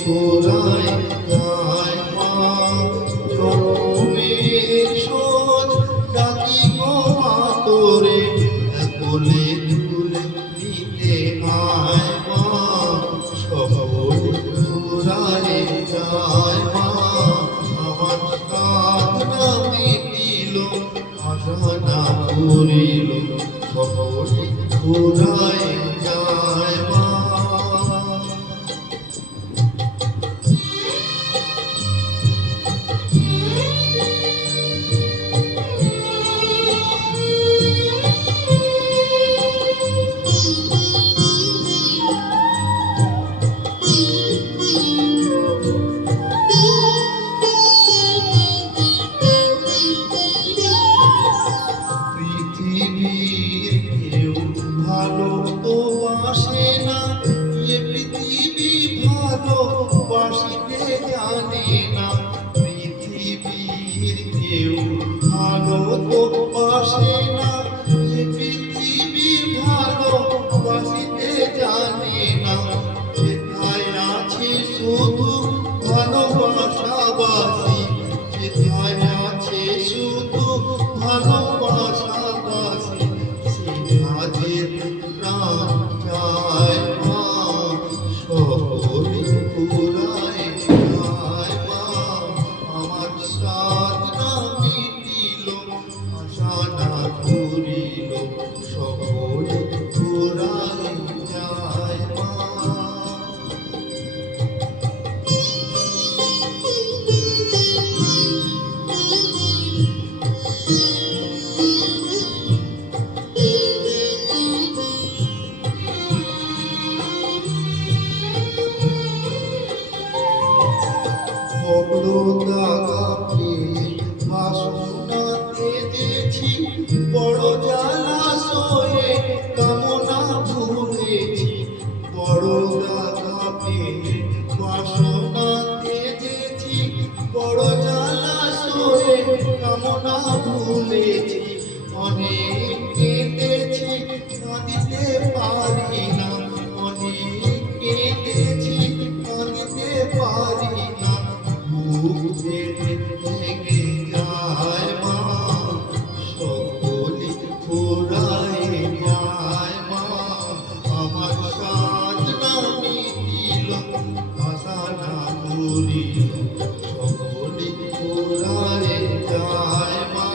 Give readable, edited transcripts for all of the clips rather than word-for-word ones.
ফুরায় যায় মা জনমের সোজ ডাকি গো মা তোরে কোলে তুলে নিতে আয় মা সকল ফুরায় যায় মা আমার কান্না মিটিল আশা না করিল সকল ফুরায় যায় মা। ভালো তো বাসে না এ পৃথিবী ভালোবাসিতে জানে না পৃথিবীর কেউ ভালো তো বাসে না এ পৃথিবী ভালোবাসিতে জানে না যেথায় আছে শুধু ভালোবাসাবাসী যেথায় আছে শুধু ভালোবাসাবাসী আজের প্রাণ চায় মা সকলে ফুরায় যায় মা আমার সাধনা মিটিল আশা না ঘুরিল সকলে ফুরায় যায় মা। বাসনা পেয়েছি বড় জ্বালাশয়ে কামনা ভুলেছি বড় দাগা পেয়ে বাসনা পেয়েছি বড় জ্বালাশয়ে কামনা ভুলেছি অনেক কেঁদেছি কাঁদিতে পারি না অনেক কেঁদেছি কাঁদিতে পারি না বুক ভেঙে যায় মা সকলে ফুরায় যায় মা আমার সাধনা মিটিল আশা না করিল সকলে ফুরায় যায় মা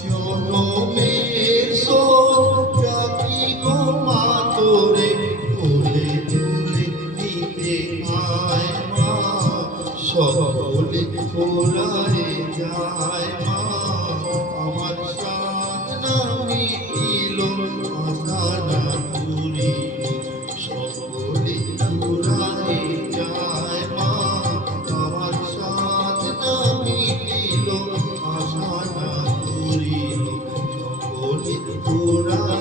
জনমের সোজ ডাকি গো মা তোরে কোলে তুলে নিতে আয় মা সকলে ফুরায় যায় মা আমার সাধনা মিটিল আশা না করিল সকলে ফুরায় যায় মা আমার সাধনা মিটিল আশা না করিল সকলে ফুরায়